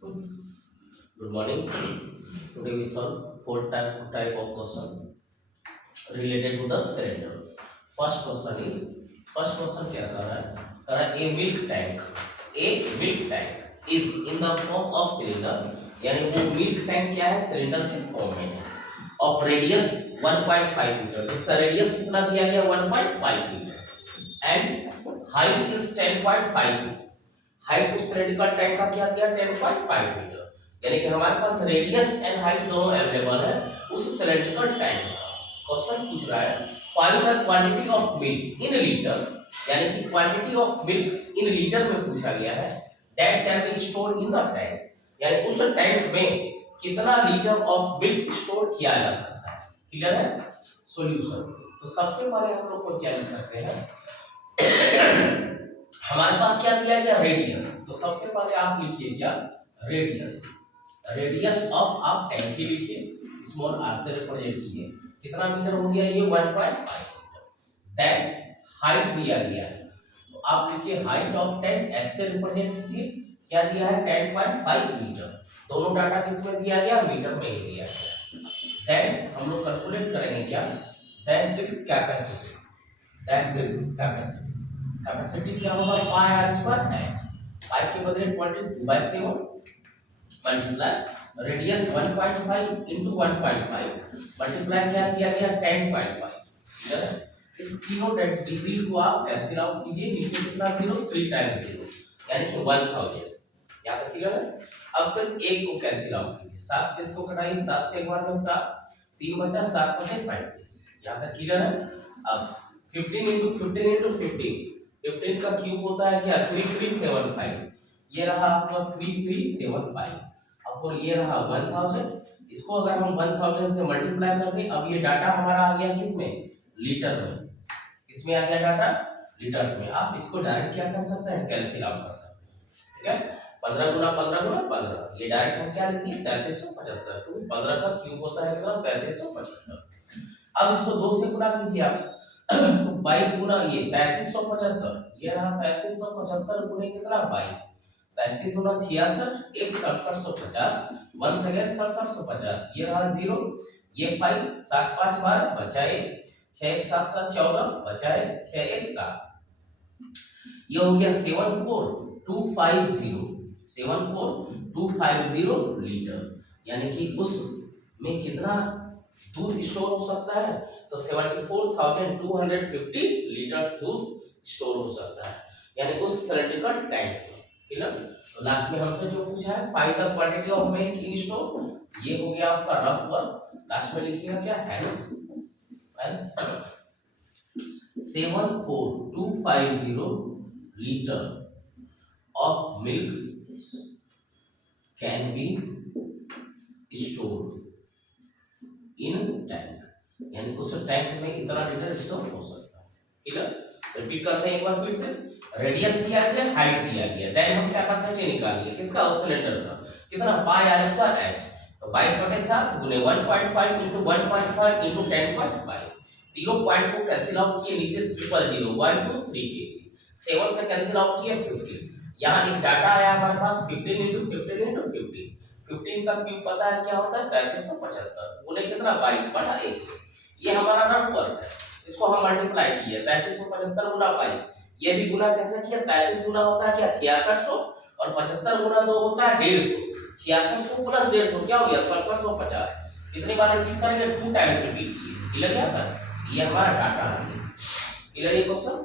Good morning. Today we solve four type of question related to the cylinder. First question क्या कर रहा है? कर रहा है a milk tank is in the form of cylinder. यानी वो मिल्क टैंक क्या है? सिलेंडर के फॉर्म में है. Of radius 1.5 metre. इसका रेडियस कितना दिया गया? 1.5 metre and height is 10.5 metre. Height उस सिलेंड्रिकल टैंक का क्या दिया? 10.5 मीटर. यानी कि हमारे पास रेडियस एंड हाइट दोनों अवेलेबल है उस सिलेंड्रिकल टैंक का. क्वेश्चन पूछ रहा है find the quantity of milk in litre. यानी कि quantity of milk in litre में पूछा गया है that can be stored in the tank. यानी उस टैंक में कितना लीटर ऑफ मिल्क स्टोर किया जा सकता है. क्लियर है? सॉल्यूशन. तो सबसे पहले हम लोग को क्या लिख सकते हैं? हमारे पास क्या दिया गया? रेडियस. तो सबसे पहले आप लिखिए क्या? रेडियस. रेडियस ऑफ आप टैंक की लिखिए, स्मॉल आर से रिप्रेजेंट कीजिए. कितना मीटर हो गया? ये 1.5 मीटर. देन हाइट दिया गया है तो आप लिखिए हाइट ऑफ टैंक एस से रिप्रेजेंट कीजिए. क्या दिया है? 10.5 मीटर. दोनों डाटा किस में दिया गया? मीटर में ही दिया गया. देन हम लोग कैलकुलेट करेंगे क्या? Then its capacity. कैपेसिटी क्या होगा? पाई आर स्क्वायर एच. पाई के बदले 22/7 मल्टीप्लाई रेडियस 1.5 into 1.5 मल्टीप्लाई क्या किया गया? 10.5. क्लियर है? इस तीनों डिजिट को आप कैंसिल आउट कीजिए. नीचे कितना? 0. 3 टाइम्स 0 यानी कि 1000. यहाँ तक क्लियर है? अब सिर्फ एक को कैंसिल आउट कीजिए. 7 से इसको घटाइए. 7 से एक बार में 7. 3 बचा. 7 बचे 35. यहाँ तक क्लियर है? अब 15 into 15 into 15. 15 का क्यूब होता है क्या? 3375. ये रहा आपका 3375 और ये रहा 1000. इसको अगर हम 1000 से मल्टीप्लाई कर दें, अब ये डाटा हमारा आ गया किसमें? लीटर में. किसमें आ गया डाटा? लीटर्स में. आप इसको डायरेक्ट क्या कर सकते हैं? कैंसिल आउट कर सकते हैं. ठीक है? 15 गुना 15 गुना 15. ये डायरेक्ट हम क्या लिखते हैं? 3375. तो 15 का क्यूब होता है कितना? 3375. अब इसको 2 से गुना कीजिए आप. तो 22 गुना ये 3375. ये रहा 3375 गुने कितना? 22. 35 गुना 66. 1 6750. 1 सेकंड 6750. ये रहा 0. ये 5. 7 5 12 बचा 1. 6 1 7 7 14 बचा 1. 6 1 7. ये हो गया 74250. 74250 लीटर. यानी कि उस में कितना दूध स्टोर हो सकता है? तो 74,250 लीटर दूध स्टोर हो सकता है. यानी उस सिलेंड्रिकल टैंक में. क्लियर? तो लास्ट में हमसे जो पूछा है find the quantity of milk in store. ये हो गया आपका रफ वर्क. लास्ट में लिखिएगा क्या? Hence 74250 litre of milk can be store in tank. यानी उस टैंक में इतना लीटर स्टोर हो सकता है. क्लियर? रिपीट करते हैं एक बार फिर से. रेडियस दिया गया, हाइट दिया गया. देन हम कैपेसिटी निकालिए. किसका? उस सिलेंडर का. कितना? पाई आर स्क्वायर एच. तो 22/7 गुने 1.5 into 1.5 into 10.5. तीनों पॉइंट को कैंसिल आउट किए. नीचे 000 1 2 3 के 7 से कैंसिल आउट किए 15. यहाँ एक डाटा आया हमारे पास 15 into 15 into 15. 15 का क्यूब पता है क्या होता है? 3375 गुने कितना? 22/100. ये हमारा रफ वर्क है. इसको हम मल्टीप्लाई किए 3375 गुना 22. ये भी गुना कैसे किया? 33 गुना होता है क्या? 6600 और 75 गुना 2 होता है 150. 6600 प्लस 150 क्या हो गया? 6750. कितनी बार रिपीट करेंगे? 2 टाइम्स रिपीट किए. क्लियर? क्या था? ये हमारा डाटा है. क्लियर ये क्वेश्चन?